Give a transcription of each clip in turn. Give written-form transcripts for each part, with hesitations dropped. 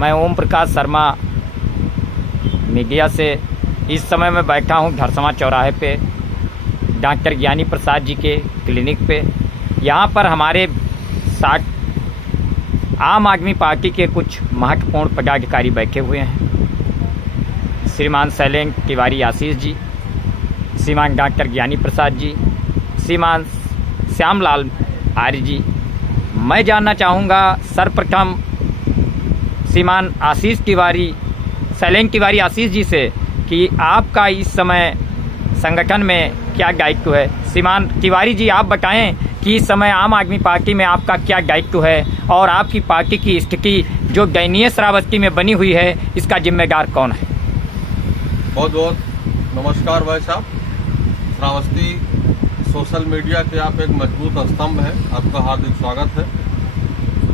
मैं ओम प्रकाश शर्मा मीडिया से इस समय मैं बैठा हूँ धरसमा चौराहे पे डॉक्टर ज्ञानी प्रसाद जी के क्लिनिक पे। यहाँ पर हमारे 60 आम आदमी पार्टी के कुछ महत्वपूर्ण पदाधिकारी बैठे हुए हैं। श्रीमान शैलेंद्र तिवारी आशीष जी, श्रीमान डॉक्टर ज्ञानी प्रसाद जी, श्रीमान श्यामलाल आर्य जी। मैं जानना चाहूँगा सर्वप्रथम श्रीमान आशीष तिवारी, शैलेंद्र तिवारी आशीष जी से कि आपका इस समय संगठन में क्या दायित्व है। श्रीमान तिवारी जी, आप बताएं कि इस समय आम आदमी पार्टी में आपका क्या दायित्व है और आपकी पार्टी की स्थिति जो दयनीय श्रावस्ती में बनी हुई है, इसका जिम्मेदार कौन है। बहुत बहुत नमस्कार भाई साहब। श्रावस्ती सोशल मीडिया के आप एक मजबूत स्तंभ हैं, आपका हार्दिक स्वागत है।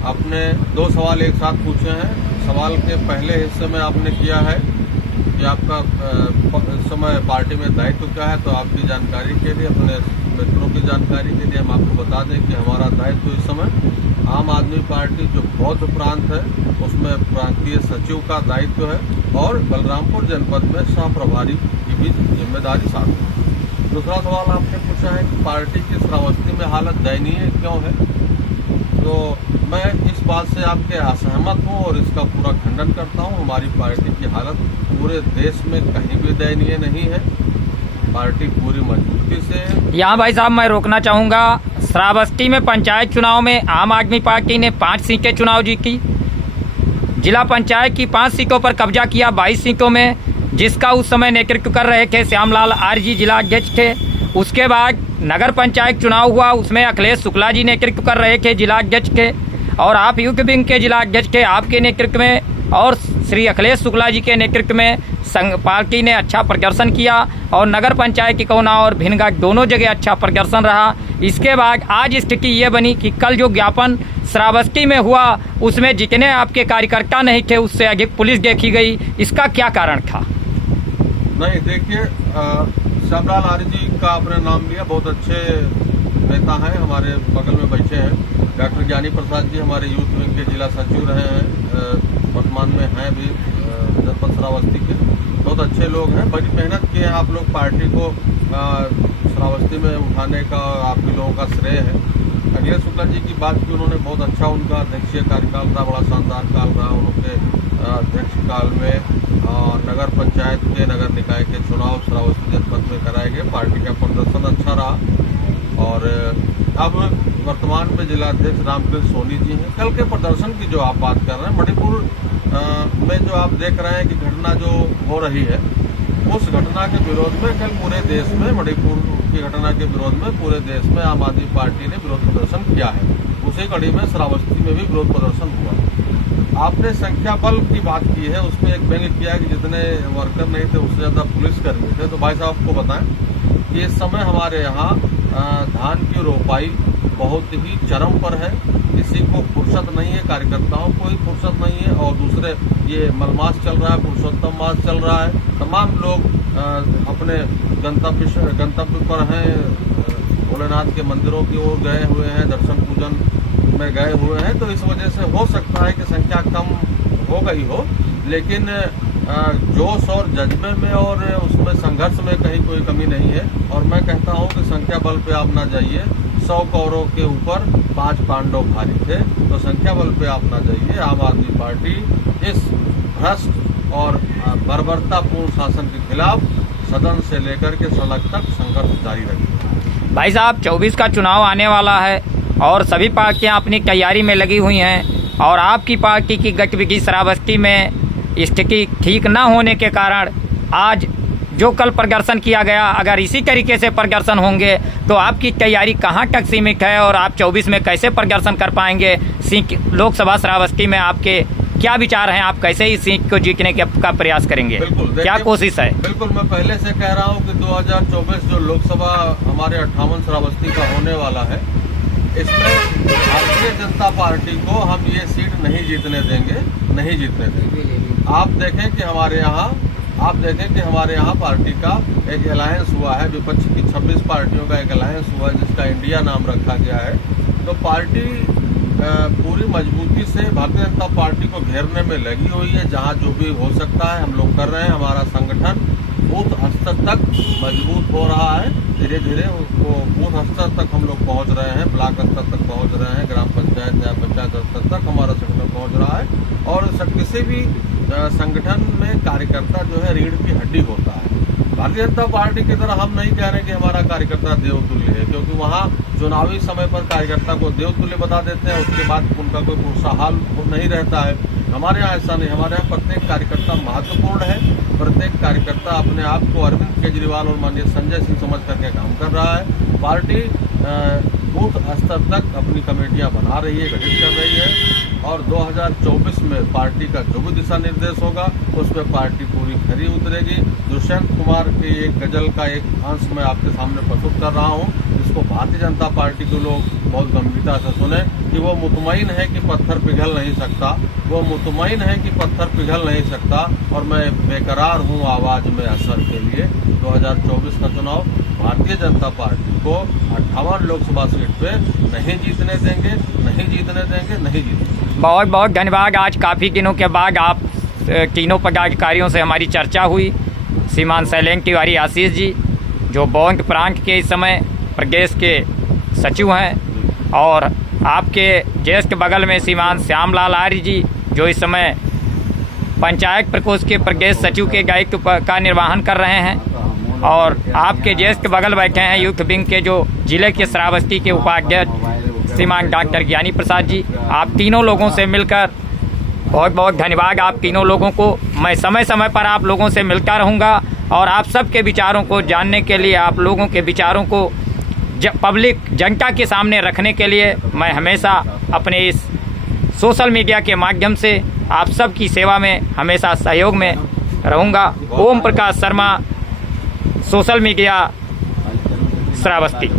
आपने 2 सवाल एक साथ पूछे हैं। सवाल के पहले हिस्से में आपने किया है कि आपका इस समय पार्टी में दायित्व क्या है, तो आपकी जानकारी के लिए, अपने मित्रों की जानकारी के लिए हम आपको बता दें कि हमारा दायित्व इस समय आम आदमी पार्टी जो बौद्ध प्रांत है उसमें प्रांतीय सचिव का दायित्व है और बलरामपुर जनपद में सह प्रभारी की भी जिम्मेदारी साथ है। दूसरा सवाल आपने पूछा है कि पार्टी की श्रावस्ती में हालत दयनीय क्यों है, तो मैं इस बात से आपके असहमत हूं और इसका पूरा खंडन करता हूं। हमारी पार्टी की हालत पूरे देश में कहीं भी दयनीय नहीं है। पार्टी पूरी मजबूती से। यहाँ भाई साहब मैं रोकना चाहूँगा। श्रावस्ती में पंचायत चुनाव में आम आदमी पार्टी ने 5 सीटें चुनाव जीती। जिला पंचायत की 5 सीटों पर कब्जा किया 22 सीटों में, जिसका उस समय नेतृत्व कर रहे थे श्यामलाल आर्य जी जिला अध्यक्ष थे। उसके बाद नगर पंचायत चुनाव हुआ, उसमें अखिलेश शुक्ला जी नेतृत्व कर रहे थे, जिला अध्यक्ष थे, और आप यूथ विंग के जिला अध्यक्ष थे। आपके नेतृत्व में और श्री अखिलेश शुक्ला जी के नेतृत्व में संघ पार्टी ने अच्छा प्रदर्शन किया और नगर पंचायत टिकौना और भिनगा दोनों जगह अच्छा प्रदर्शन रहा। इसके बाद आज स्थिति ये बनी कि कल जो ज्ञापन श्रावस्ती में हुआ उसमें जितने आपके कार्यकर्ता नहीं थे उससे अधिक पुलिस देखी गई। इसका क्या कारण था। नहीं, देखिए, श्यामलाल आर्य जी का आपने नाम लिया, बहुत अच्छे नेता हैं, हमारे बगल में बैठे हैं। डॉक्टर ज्ञानी प्रसाद जी हमारे यूथ विंग के जिला सचिव रहे हैं, वर्तमान में हैं भी जनपद श्रावस्ती के। बहुत अच्छे लोग हैं, बड़ी मेहनत किए हैं आप लोग पार्टी को श्रावस्ती में उठाने का, आप ही लोगों का श्रेय है। अखिलेश शुक्ला जी की बात की उन्होंने, बहुत अच्छा उनका अध्यक्षीय कार्यकाल रहा, बड़ा शानदार काल रहा उनके अध्यक्ष काल में। नगर पंचायत के, नगर निकाय के चुनाव श्रावस्ती जनपद में कराए गए, पार्टी का प्रदर्शन अच्छा रहा। और अब वर्तमान में जिलाध्यक्ष रामकृष्ण सोनी जी हैं। कल के प्रदर्शन की जो आप बात कर रहे हैं, मणिपुर में जो आप देख रहे हैं कि घटना जो हो रही है, उस घटना के विरोध में कल पूरे देश में, मणिपुर की घटना के विरोध में पूरे देश में आम आदमी पार्टी ने विरोध प्रदर्शन किया है। उसी कड़ी में श्रावस्ती में भी विरोध प्रदर्शन हुआ। आपने संख्या बल की बात की है, उसमें एक व्यंग्य किया कि जितने वर्कर नहीं थे उससे ज्यादा पुलिसकर्मी थे। तो भाई साहब आपको बताएं कि इस समय हमारे यहाँ धान की रोपाई बहुत ही चरम पर है। किसी को फुर्सत नहीं है, कार्यकर्ताओं को ही फुर्सत नहीं है। और दूसरे ये मलमास चल रहा है, पुरुषोत्तम मास चल रहा है, तमाम लोग अपने गंतव्य पर हैं, भोलेनाथ के मंदिरों की ओर गए हुए हैं, दर्शन पूजन में गए हुए हैं। तो इस वजह से हो सकता है कि संख्या कम हो गई हो, लेकिन जोश और जज्बे में और उसमें संघर्ष में कहीं कोई कमी नहीं है। और मैं कहता हूं कि संख्या बल पे आप ना जाइए। 100 कौरवों के ऊपर 5 पांडव भारी थे, तो संख्या बल पे आप ना जाइए। आम आदमी पार्टी इस भ्रष्ट और बर्बरतापूर्ण शासन के खिलाफ सदन से लेकर के सड़क तक संघर्ष जारी रखेगी। भाई साहब 24 का चुनाव आने वाला है और सभी पार्टियां अपनी तैयारी में लगी हुई हैं और आपकी पार्टी की गतिविधि श्रावस्ती में स्थिति ठीक न होने के कारण आज जो कल प्रदर्शन किया गया, अगर इसी तरीके से प्रदर्शन होंगे तो आपकी तैयारी कहां तक सीमित है और आप 24 में कैसे प्रदर्शन कर पाएंगे। लोकसभा श्रावस्ती में आपके क्या विचार हैं, आप कैसे इस सीट को जीतने का प्रयास करेंगे, क्या कोशिश है। बिल्कुल, मैं पहले से कह रहा हूं कि 2024 जो लोकसभा हमारे 58 श्रावस्ती का होने वाला है, इसमें भारतीय जनता पार्टी को हम ये सीट नहीं जीतने देंगे। आप देखें कि हमारे यहाँ पार्टी का एक अलायंस हुआ है, विपक्ष की 26 पार्टियों का एक अलायंस हुआ है जिसका इंडिया नाम रखा गया है। तो पार्टी पूरी मजबूती से भारतीय जनता पार्टी को घेरने में लगी हुई है। जहां जो भी हो सकता है हम लोग कर रहे हैं। हमारा संगठन बूथ स्तर तक मजबूत हो रहा है। धीरे धीरे उसको बूथ स्तर तक हम लोग पहुंच रहे हैं, ब्लॉक स्तर तक पहुंच रहे हैं, ग्राम पंचायत या पंचायत स्तर तक हमारा संगठन पहुंच रहा है। और किसी भी संगठन में कार्यकर्ता जो है रीढ़ की हड्डी होता है। भारतीय जनता पार्टी की तरह हम नहीं कह रहे कि हमारा कार्यकर्ता देवतुल्य है, क्योंकि वहाँ चुनावी समय पर कार्यकर्ता को देवतुल्य बता देते हैं, उसके बाद उनका कोई खुशहाल नहीं रहता है। हमारे यहाँ ऐसा नहीं। हमारे यहाँ प्रत्येक कार्यकर्ता महत्वपूर्ण है। प्रत्येक कार्यकर्ता अपने आप को अरविंद केजरीवाल और माननीय संजय सिंह समझ करके काम कर रहा है। पार्टी बूथ स्तर तक अपनी कमेटियां बना रही है, गठित कर रही है। और 2024 में पार्टी का जो भी दिशा निर्देश होगा उसमें पार्टी पूरी खरी उतरेगी। दुष्यंत कुमार की एक गजल का एक अंश मैं आपके सामने प्रस्तुत कर रहा हूँ, जिसको भारतीय जनता पार्टी के लोग बहुत गंभीरता से सुने कि वो मुतमईन है कि पत्थर पिघल नहीं सकता, वो मुतमईन है कि पत्थर पिघल नहीं सकता, और मैं बेकरार हूँ आवाज में असर के लिए। 2024 का चुनाव भारतीय जनता पार्टी को 58 लोकसभा सीट पे नहीं जीतने देंगे, नहीं जीतने देंगे, नहीं जीतने। बहुत बहुत धन्यवाद। आज काफ़ी दिनों के बाद आप तीनों पदाधिकारियों से हमारी चर्चा हुई। श्रीमान शैलेंद्र तिवारी आशीष जी, जो बौंग प्रांत के इस समय प्रदेश के सचिव हैं, और आपके ज्येष्ठ बगल में श्रीमान श्यामलाल आर्य जी, जो इस समय पंचायत प्रकोष्ठ के प्रदेश सचिव के दायित्व का निर्वहन कर रहे हैं, और आपके ज्येष्ठ बगल बैठे हैं यूथ विंग के जो जिले के श्रावस्ती के उपाध्यक्ष श्रीमान डॉक्टर ज्ञानी प्रसाद जी। आप तीनों लोगों से मिलकर बहुत बहुत धन्यवाद। आप तीनों लोगों को मैं समय समय पर आप लोगों से मिलता रहूँगा, और आप सबके विचारों को जानने के लिए, आप लोगों के विचारों को पब्लिक जनता के सामने रखने के लिए मैं हमेशा अपने इस सोशल मीडिया के माध्यम से आप सब की सेवा में हमेशा सहयोग में रहूँगा। Om Prakash Sharma, social media, Shravasti.